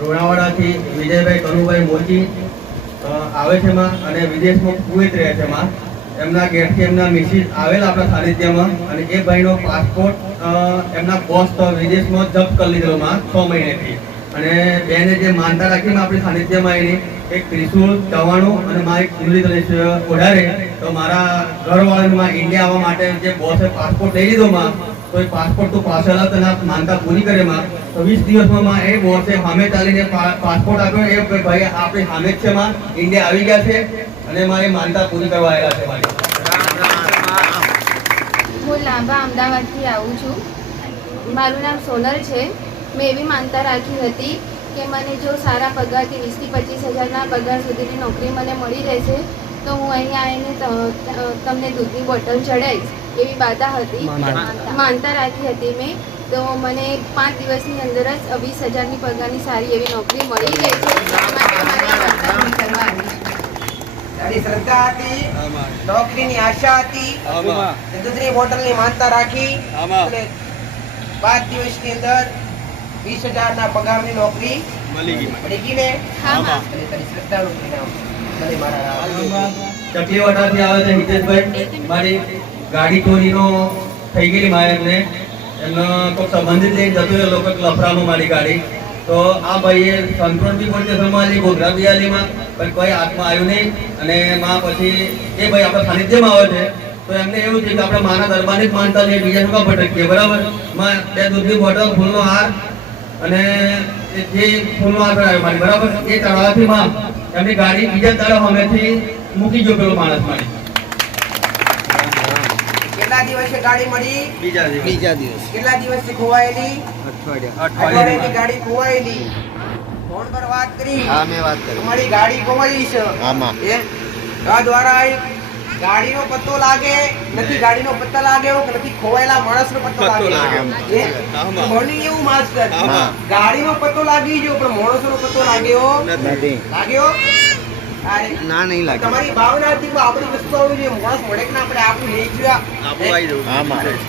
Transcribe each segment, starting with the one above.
રોણાવાડાથી વિજયભાઈ કનુભાઈ મોચી આવે છે માં, અને વિદેશમાં કુવૈત રહે છે માં. એમના ગેટથી એમના મિસિસ આવેલા આપણા સાનિધ્યમાં, અને એ ભાઈનો પાસપોર્ટ એમના બોસ તો વિદેશમાં જપ્ત કરી લીધેલો માં 6 મહિનેથી. અને બેને જે માનતા રાખીને આપણી સાનિધ્યમાં એની એક ત્રિશુળ ચવાણું અને મારી કુંડલી તરીકે ઓઢારે, તો મારા ઘરવાળામાં ઇન્ડિયા આવવા માટે જે બોસે પાસપોર્ટ લઈ લીધો માં, તો એ પાસપોર્ટ તો પાછળ તને માનતા પૂરી કરે માં. તો 20 દિવસમાં એ બોસે સામે ચાલીને પાસપોર્ટ આપ્યો. એ ભાઈ આપણી સામે જ છે માં, ઇન્ડિયા આવી ગયા છે અને મારી માનતા પૂરી કરવા આવેલા છે મારી. હું લાંબા અમદાવાદથી આવું છું. મારું નામ સોનલ છે. મેં એવી માનતા રાખી હતી કે મને જો સારા પગારથી 20 થી 25 હજારના પગાર સુધીની નોકરી મને મળી રહેશે તો હું અહીંયા આવીને તમને દૂધની બોટલ ચડાવીશ, એવી બાધા હતી, માનતા રાખી હતી મેં. તો મને 5 દિવસની અંદર જ 20 હજારની પગારની સારી એવી નોકરી મળી ગઈ છે. તારી શ્રદ્ધા હતી, નોકરીની આશા હતી, દૂધની બોટલની માનતા રાખી, અને 5 દિવસની અંદર 20,000ના પગારની નોકરી મળી ગઈ ને. તારી શ્રદ્ધાનું પરિણામ. ચકલીવાડાથી આવે છે હિતેશભાઈ. મારી ગાડી ચોરીનો થઈ ગયેલી મારે, એમનો કોઈ સંબંધિત લઈને જતો એ લોકો લફરામાં મારી ગાડી. તો આ ભાઈએ કંટ્રોલ બી પડશે સમાલી ગોધરા બિયાલીમાં, પણ કોઈ હાથમાં આવ્યું નહીં. અને માં પછી એ ભાઈ આપણા સાનિધ્યમાં આવે છે, તો એમને એવું છે કે આપણે માના દરબારની જ માનતા લઈએ, બીજા શું કામ ભટકીએ, બરાબર. માં 2 દૂધની બોટલ, ફૂલનો હાર અને જે ફૂલનો હાર આવ્યો મારી, બરાબર. એ ચડાવવાથી માં એમની ગાડી બીજા દાડા અમેથી મૂકી ગયો પેલો માણસ મારી. કેટલા દિવસે ગાડી મળી? બીજા દિવસ. કેટલા દિવસથી ખોવાયેલી? અઠવાડિયાની ગાડી ખોવાયેલી. ફોન પર વાત કરી. હા, મેં વાત કરી. તમારી ગાડી ખોવાયેલી છે. આમાં આ દ્વારા ગાડીનો પત્તો લાગે નથી, ગાડીનો પત્તો લાગ્યો કે નથી, ખોવાયેલા માણસનો પત્તો લાગે. મોર્નિંગ એવું માસ્ટર, ગાડીનો પત્તો લાગી ગયો પણ માણસનો પત્તો લાગ્યો નથી. લાગ્યો ના, નહીં લાગે. તમારી ભાવના હતી કે આપણી વસ્તુ આવી જોઈએ, માણસ મળે કે ના આપણે આપણું લઈ ગયા.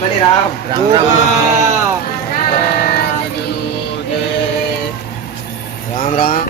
ભલે રામ રામ રામ રામ.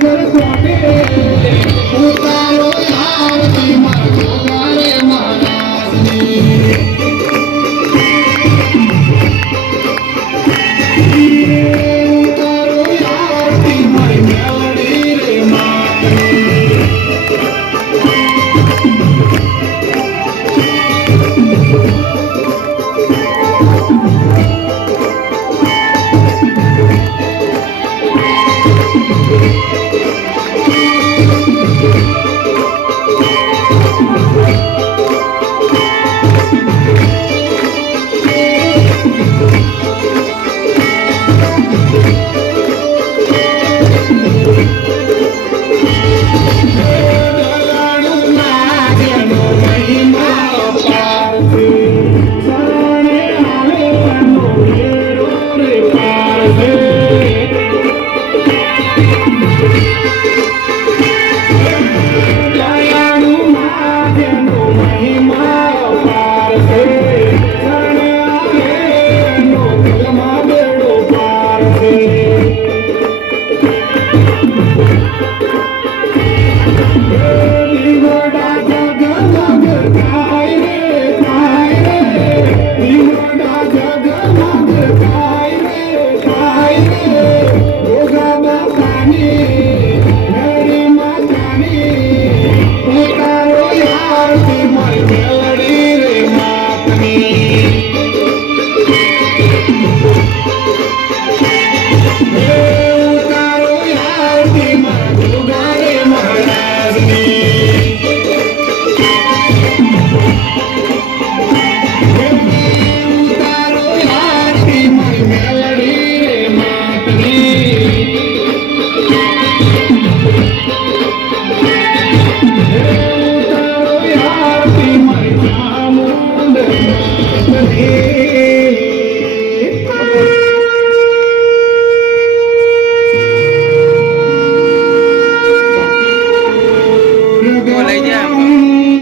Yeah.